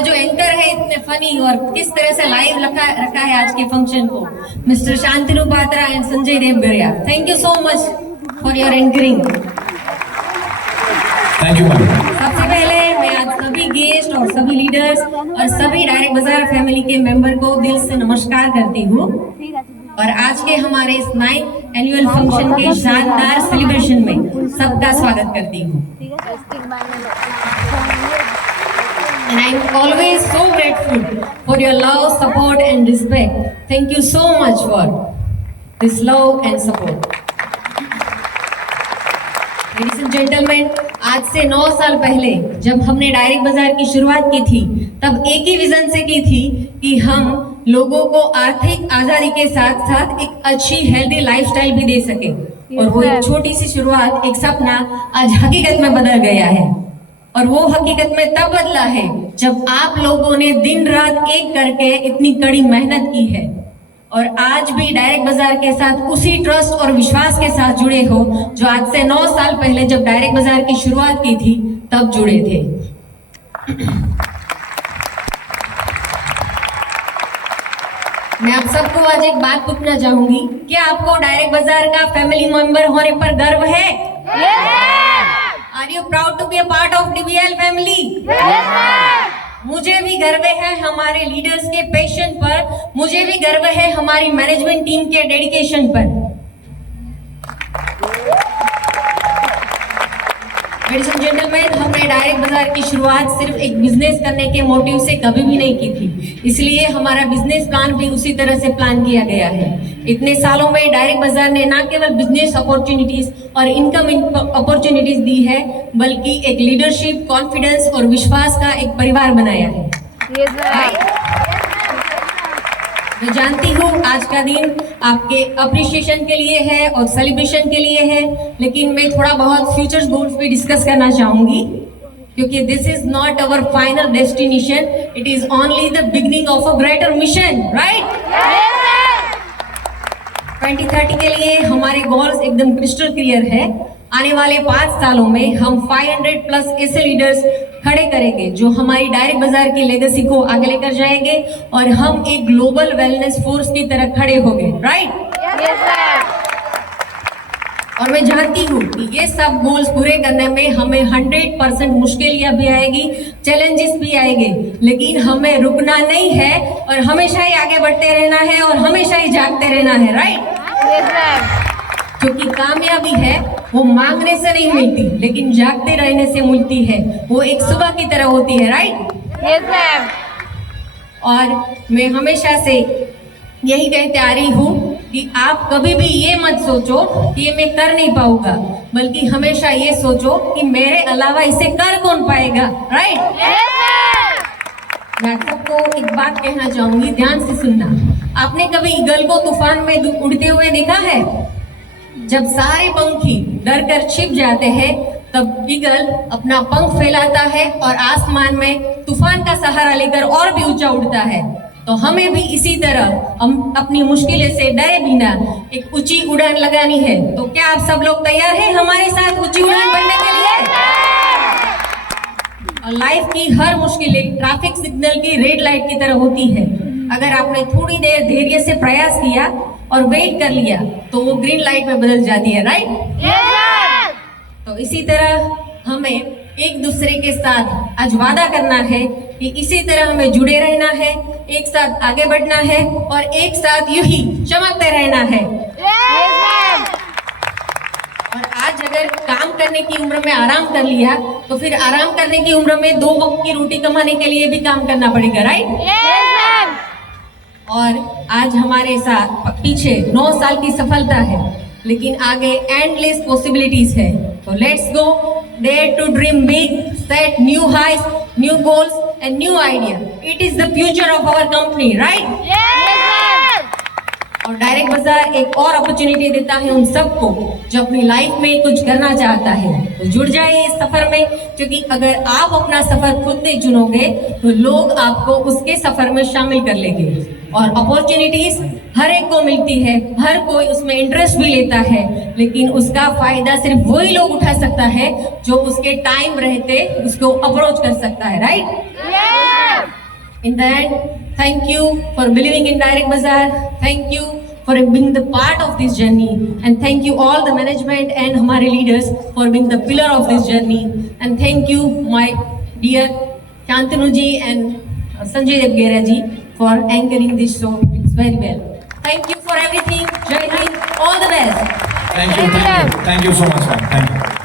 जो एंकर है इतने फनी और किस तरह से लाइव रखा है आज के फंक्शन को, mister Shantanu Patra and Sanjay Devgaria, thank you so much for your anchoring. Thank you ma'am. सबसे पहले मैं आज सभी गेस्ट और सभी लीडर्स और सभी डायरेक्ट बाजार फैमिली के मेंबर को दिल से नमस्कार करती हूँ और आज के हमारे इस 9th एनुअल फंक्शन के शानदार सेलिब्रेशन में सबका स्वागत करती हूँ। And I'm always so grateful for your love, support and respect. Thank you so much for this love and support. Ladies and gentlemen, आज से 9 साल पहले जब हमने डायरेक्ट बाजार की शुरुआत की थी, तब एक ही विजन से की थी कि हम लोगों को आर्थिक आजादी के साथ साथ एक अच्छी हेल्दी लाइफस्टाइल भी दे सके। और वो एक छोटी सी शुरुआत, एक सपना आज हकीकत में बदल गया है। और वो हकीकत में तब बदला है जब आप लोगों ने दिन रात एक करके इतनी कड़ी मेहनत की है और आज भी डायरेक्ट बाजार के साथ उसी ट्रस्ट और विश्वास के साथ जुड़े हो जो आज से 9 साल पहले जब डायरेक्ट बाजार की शुरुआत की थी तब जुड़े थे। मैं आप सबको आज एक बात पूछना चाहूंगी, क्या आपको डायरेक्ट बाजार का फैमिली मेंबर होने पर गर्व है? Are you proud to be a part of DBL family? Yes, ma'am. मुझे भी गर्व है हमारे लीडर्स के पैशन पर, मुझे भी गर्व है हमारी मैनेजमेंट टीम के डेडिकेशन पर। लेडीज एंड जेंटलमैन, हमने डायरेक्ट बाजार की शुरुआत सिर्फ एक बिजनेस करने के मोटिव से कभी भी नहीं की थी, इसलिए हमारा बिजनेस प्लान भी उसी तरह से प्लान किया गया है। इतने सालों में डायरेक्ट बाजार ने न केवल बिजनेस अपॉर्चुनिटीज और इनकम अपॉर्चुनिटीज दी है, बल्कि एक लीडरशिप, कॉन्फिडेंस और विश्वास का एक परिवार बनाया है। मैं जानती हूँ आज का दिन आपके अप्रिशिएशन के लिए है और सेलिब्रेशन के लिए है, लेकिन मैं थोड़ा बहुत फ्यूचर गोल्स भी डिस्कस करना चाहूंगी, क्योंकि this is not our final destination, it is only the beginning of a greater mission, right? 2030 के लिए हमारे गोल्स एकदम क्रिस्टल क्लियर है। आने वाले 5 सालों में हम 500 प्लस ऐसे लीडर्स खड़े करेंगे जो हमारी डायरेक्ट बाजार की लेगेसी को आगे लेकर जाएंगे और हम एक ग्लोबल वेलनेस फोर्स की तरह खड़े होंगे, राइट? और मैं जानती हूँ कि ये सब गोल्स पूरे करने में हमें 100% मुश्किलियां भी आएगी, चैलेंजेस भी आएंगे, लेकिन हमें रुकना नहीं है और हमेशा ही आगे बढ़ते रहना है और हमेशा ही जागते रहना है, राइट? क्योंकि कामयाबी है वो मांगने से नहीं मिलती, लेकिन जागते रहने से मिलती है। वो एक सुबह की तरह होती है, राइट? और मैं हमेशा से यही कहते आ रही हूँ कि आप कभी भी ये मत सोचो कि ये मैं कर नहीं पाऊंगा, बल्कि हमेशा ये सोचो कि मेरे अलावा इसे कर कौन पाएगा, राइट? मैं सबको एक बात कहना चाहूंगी, ध्यान से सुनना। आपने कभी ईगल को तूफान में उड़ते हुए देखा है? जब सारे पंछी डर कर छिप जाते हैं तब ईगल अपना पंख फैलाता है और आसमान में तूफान का सहारा लेकर और भी ऊंचा उड़ता है। तो हमें भी इसी तरह हम अपनी मुश्किलें से डरे बिना एक ऊंची उड़ान लगानी है। तो क्या आप सब लोग तैयार हैं हमारे साथ ऊंची उड़ान भरने के लिए? और लाइफ की हर मुश्किलें ट्रैफिक सिग्नल की रेड लाइट की तरह होती है। अगर आपने थोड़ी देर धैर्य से प्रयास किया और वेट कर लिया तो वो ग्रीन लाइट में बदल जाती है, राइट? तो इसी तरह हमें एक दूसरे के साथ आज वादा करना है कि इसी तरह हमें जुड़े रहना है, एक साथ आगे बढ़ना है और एक साथ यूं ही चमकते रहना है। और आज अगर काम करने की उम्र में आराम कर लिया तो फिर आराम करने की उम्र में 2 वक्त की रोटी कमाने के लिए भी काम करना पड़ेगा, राइट? और आज हमारे साथ पीछे 9 साल की सफलता है, लेकिन आगे एंडलेस पॉसिबिलिटीज है। तो let's go, dare to dream big, set new heights, new goals and new idea. It is the future of our company, right? और डायरेक्ट बाजार एक और अपॉर्चुनिटी देता है उन सबको जो अपनी लाइफ में कुछ करना चाहता है। तो जुड़ जाइए इस सफर में, क्योंकि अगर आप अपना सफर खुद नहीं चुनोगे तो लोग आपको उसके सफर में शामिल कर लेंगे। और अपॉर्चुनिटीज हर एक को मिलती है, हर कोई उसमें इंटरेस्ट भी लेता है, लेकिन उसका फायदा सिर्फ वही लोग उठा सकता है जो उसके टाइम रहते उसको अप्रोच कर सकता है, right? In the end, thank you for believing in Direct Bazaar. Thank you for being the part of this journey, and thank you all the management and हमारे leaders for being the pillar of this journey. And thank you my dear Shantanu ji and Sanjay Devgera ji for anchoring this show. It's very well. Thank you for everything. Jai Hind. All the best. Thank you so much, ma'am. Thank you.